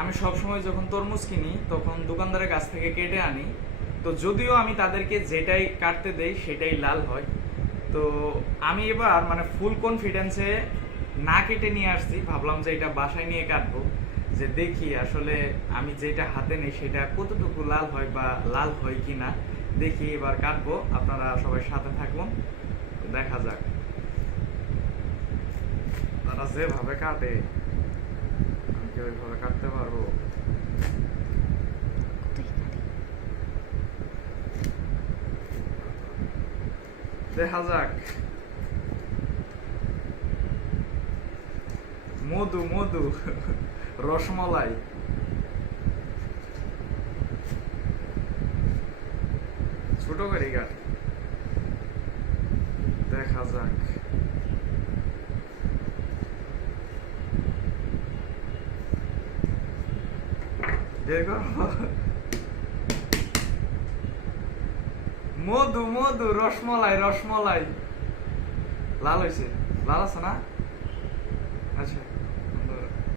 আমি সবসময় যখন তরমুজ কিনি তখন দোকানদারের কাছ থেকে কেটে আনি। তো যদিও আমি তাদেরকে যেটাই কাটতে দেই সেটাই লাল হয়। তো আমি এবার মানে ফুল কনফিডেন্সে না কেটে নিয়ে আসছি, ভাবলাম যে এটা বাসায় নিয়ে কাটবো, যে দেখি আসলে আমি যেটা হাতে নেই সেটা কতটুকু লাল হয় বা লাল হয় কিনা দেখি। এবার কাটবো, আপনারা সবাই সাথে থাকুন, দেখা যাক তারা যেভাবে কাটে আমি কি ওইভাবে কাটতে পারবো। দেখা যাক। মধু মধু রসমলাই, ছোট করে কাট, দেখা যাক। দেখো, মধু মধু রসমলাই রসমলাই, লাল হয়েছে, লাল আছে না? আচ্ছা